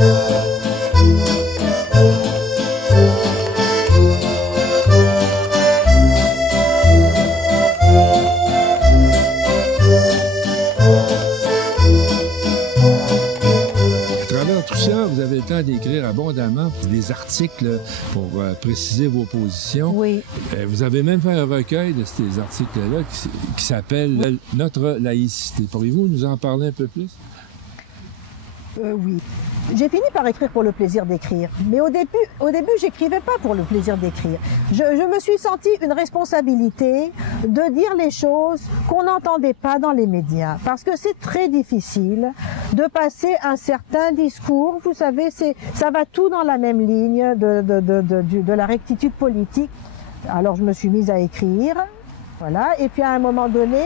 Vous avez le temps d'écrire abondamment des articles pour préciser vos positions. Oui. Vous avez même fait un recueil de ces articles-là qui s'appelle « Notre laïcité ». Pourriez-vous nous en parler un peu plus? Oui. J'ai fini par écrire pour le plaisir d'écrire. Mais au début, j'écrivais pas pour le plaisir d'écrire. Je me suis senti une responsabilité de dire les choses qu'on n'entendait pas dans les médias. Parce que c'est très difficile de passer un certain discours. Vous savez, ça va tout dans la même ligne de la rectitude politique. Alors je me suis mise à écrire. Voilà. Et puis à un moment donné,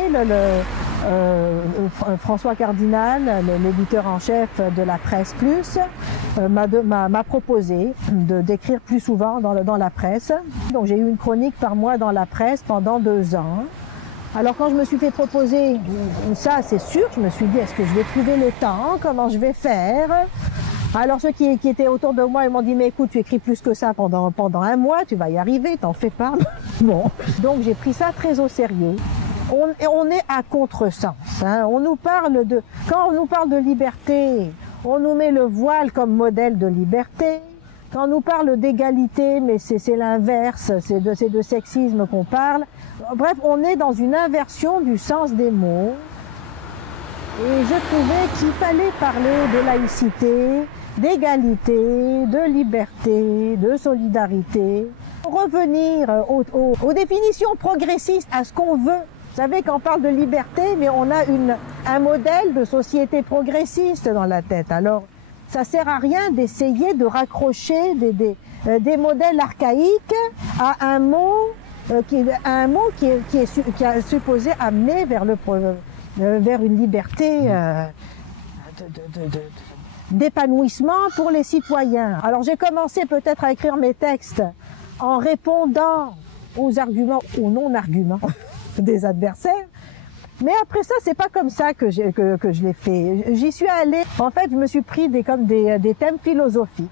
François Cardinal, l'éditeur en chef de la Presse Plus, m'a proposé d'écrire plus souvent dans la presse. Donc j'ai eu une chronique par mois dans la presse pendant 2 ans. Alors quand je me suis fait proposer ça, c'est sûr, je me suis dit, est-ce que je vais trouver le temps? Comment je vais faire? Alors ceux qui étaient autour de moi, ils m'ont dit, mais écoute, tu écris plus que ça pendant un mois, tu vas y arriver, t'en fais pas. Bon, donc j'ai pris ça très au sérieux. On est à contresens. Hein. Quand on nous parle de liberté, on nous met le voile comme modèle de liberté. Quand on nous parle d'égalité, mais c'est l'inverse, c'est de sexisme qu'on parle. Bref, on est dans une inversion du sens des mots. Et je trouvais qu'il fallait parler de laïcité, d'égalité, de liberté, de solidarité. Revenir aux définitions progressistes, à ce qu'on veut. Vous savez, quand on parle de liberté, mais on a un modèle de société progressiste dans la tête. Alors, ça sert à rien d'essayer de raccrocher des modèles archaïques à un mot qui est supposé amener vers une liberté d'épanouissement pour les citoyens. Alors, j'ai commencé peut-être à écrire mes textes en répondant aux arguments ou non-arguments des adversaires. Mais après ça, c'est pas comme ça que je l'ai fait. J'y suis allée, en fait, je me suis pris des thèmes philosophiques.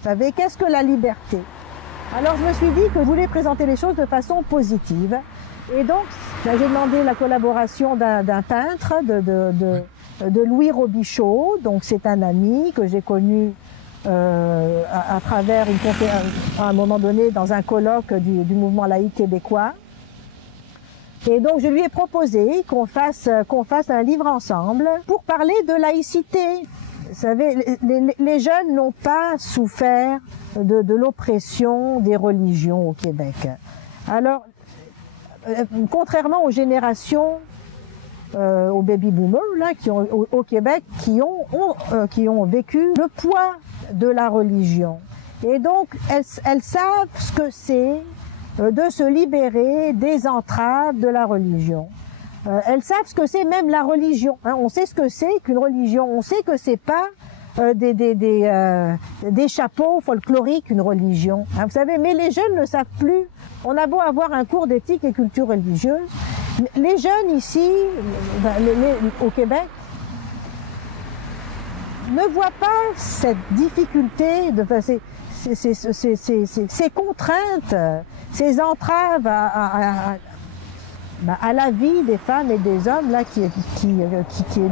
Vous savez, qu'est-ce que la liberté? Alors je me suis dit que je voulais présenter les choses de façon positive. Et donc, j'ai demandé la collaboration d'un peintre, de Louis Robichaud. Donc c'est un ami que j'ai connu à travers une conférence, à un moment donné, dans un colloque du mouvement laïque québécois. Et donc je lui ai proposé qu'on fasse un livre ensemble pour parler de laïcité. Vous savez, les jeunes n'ont pas souffert de l'oppression des religions au Québec. Alors, contrairement aux générations, aux baby boomers là, au Québec, qui ont vécu le poids de la religion. Et donc, elles savent ce que c'est de se libérer des entraves de la religion. Elles savent ce que c'est même la religion. Hein. On sait ce que c'est qu'une religion. On sait que c'est pas des chapeaux folkloriques, une religion. Hein, vous savez, mais les jeunes ne savent plus. On a beau avoir un cours d'éthique et culture religieuse, les jeunes ici, au Québec, ne voient pas cette difficulté, ces contraintes, ces entraves à la vie des femmes et des hommes là, qui est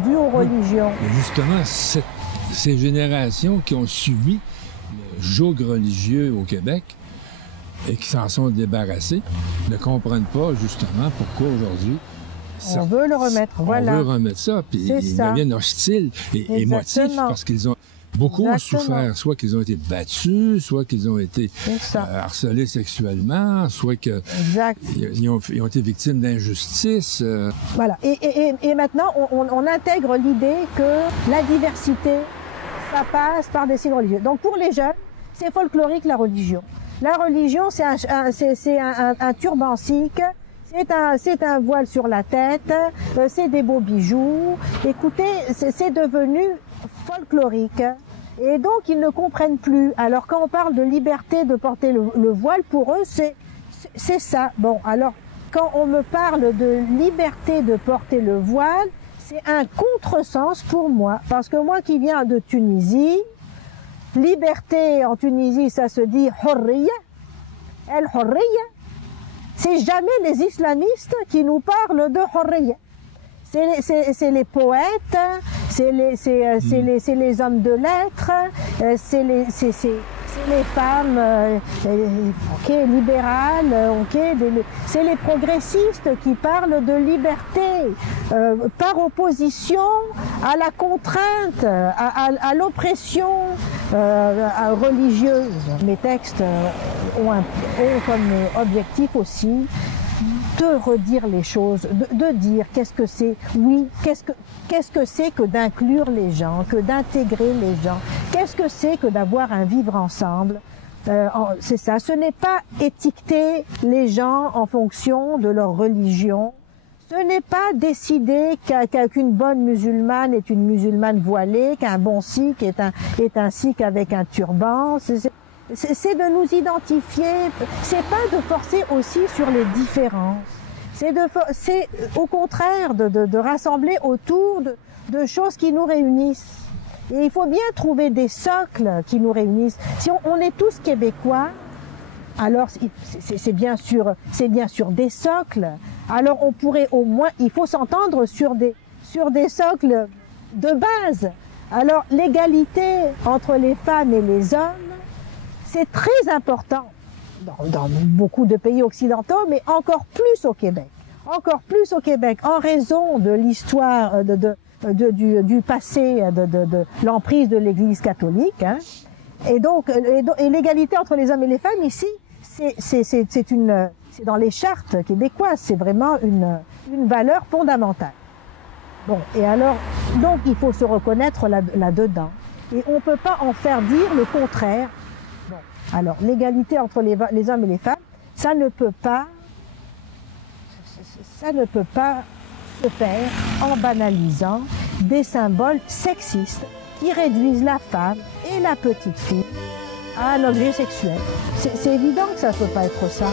due aux religions. Et justement, ces générations qui ont subi le joug religieux au Québec et qui s'en sont débarrassés ne comprennent pas justement pourquoi aujourd'hui on veut le remettre. Voilà. On veut remettre ça, puis ils deviennent hostiles et émotifs parce qu'ils ont beaucoup ont souffert, soit qu'ils ont été battus, soit qu'ils ont été harcelés sexuellement, soit qu'ils ont été victimes d'injustice. Voilà. Et maintenant, on intègre l'idée que la diversité, ça passe par des signes religieux. Donc pour les jeunes, c'est folklorique la religion. La religion, c'est un turban sikh, c'est un voile sur la tête, c'est des beaux bijoux. Écoutez, c'est devenu folklorique. Et donc, ils ne comprennent plus. Alors, quand on parle de liberté de porter le voile, pour eux, c'est ça. Bon, alors, quand on me parle de liberté de porter le voile, c'est un contresens pour moi. Parce que moi qui viens de Tunisie, Liberté, en Tunisie, ça se dit hurriya. El hurriya. C'est jamais les islamistes qui nous parlent de hurriya. C'est les poètes, c'est les hommes de lettres, c'est les femmes libérales, c'est les progressistes qui parlent de liberté par opposition à la contrainte, à l'oppression religieuse. Mes textes ont comme objectif aussi de redire les choses, de dire qu'est-ce que c'est, oui, qu'est-ce que c'est que d'inclure les gens, que d'intégrer les gens, qu'est-ce que c'est que d'avoir un vivre ensemble. C'est ça, ce n'est pas étiqueter les gens en fonction de leur religion, ce n'est pas décider qu'une bonne musulmane est une musulmane voilée, qu'un bon sikh est un sikh avec un turban. C'est de nous identifier, c'est pas de forcer aussi sur les différences, c'est au contraire de rassembler autour de choses qui nous réunissent. Et il faut bien trouver des socles qui nous réunissent. Si on est tous québécois, alors c'est bien sûr des socles. Alors on pourrait au moins, il faut s'entendre sur des socles de base. Alors l'égalité entre les femmes et les hommes, c'est très important dans beaucoup de pays occidentaux, mais encore plus au Québec. Encore plus au Québec, en raison de l'histoire du passé, de l'emprise de l'Église catholique. Hein. Et l'égalité entre les hommes et les femmes ici, c'est dans les chartes québécoises, c'est vraiment une valeur fondamentale. Bon, et alors, donc il faut se reconnaître là-dedans. Et on ne peut pas en faire dire le contraire. Bon, alors, l'égalité entre les hommes et les femmes, ça ne peut pas se faire en banalisant des symboles sexistes qui réduisent la femme et la petite fille à un objet sexuel. C'est évident que ça ne peut pas être ça.